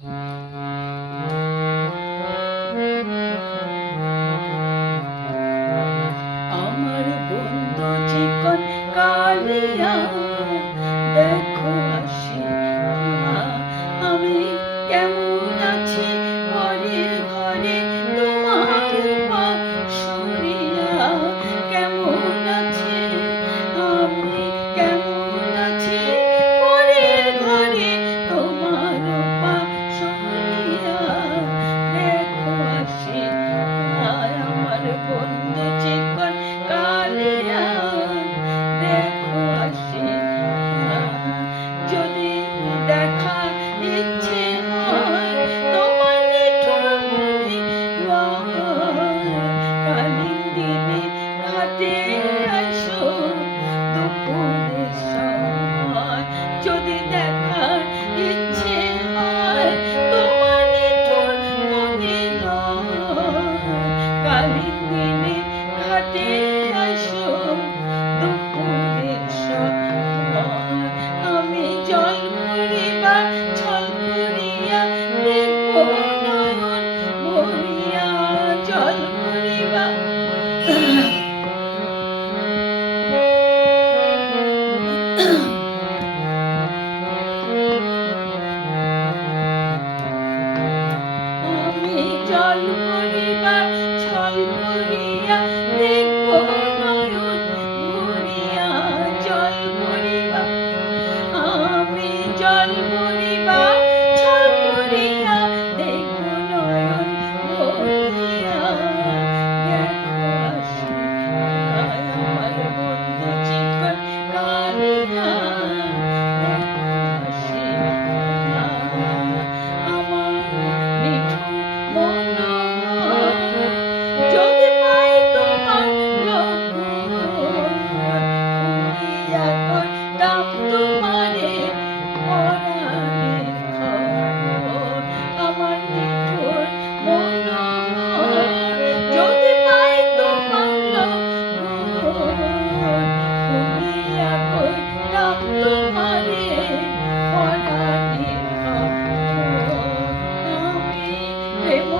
আমার বন্ধু চিকন কালিয়া দেখো আসি, আমি কেমন আছি ঘরে ঘরে তোমার পা সরিয়া। কেমন আছি আমি, কেমন আছি ঘরে ঘরে তোমার পা সরিয়া। দেখো আসি আমার বন্ধু চিকন কালিয়া দেখো আসি। যদি দেখা ইচ্ছে হয় তোমার নিঠুর মনে কালিন্দিনী ঘাটে আসো দুপুরের সময়। যদি দেখার ইচ্ছে হয় তোমার নিঠুর মনে কালিন্দিনী ঘাটে আসো দুপুরের সময়। আমি জল করিবা ছল করিয়া দেখব নয়ন ভরিয়া। জল করিবা আমি জল করিবা ছল করিয়া দেখব নয়ন ভরিয়া। জল করিবা আমি জল করিবা ছল করিয়া দেখব নয়ন ভরিয়া। দেখো আসি আমার বন্ধু চিকন কালিয়া দেখো আসি আমার নিঠুর মন যদি পাই তোমার খুঁড়িয়া করতাম তোমারে পরাণের খবর। আমার নিঠুর মন যদি পাই তোমার খুঁড়িয়া করতাম তোমারে পরাণের খবর। আমি প্রেম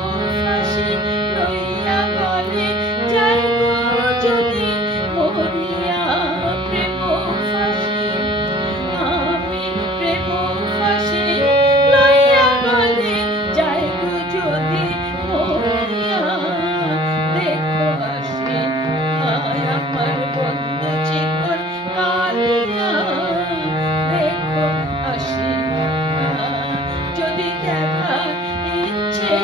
ফাঁসি লইয়া গলে যাইব যদি মরিয়া। প্রেম ফাঁসি আমি প্রেম ফাঁসি লইয়া গলে যাইব যদি মরিয়া। দেখো আসি আমার বন্ধু চিকন কালিয়া দেখো আসি যদি দেখার ইচ্ছে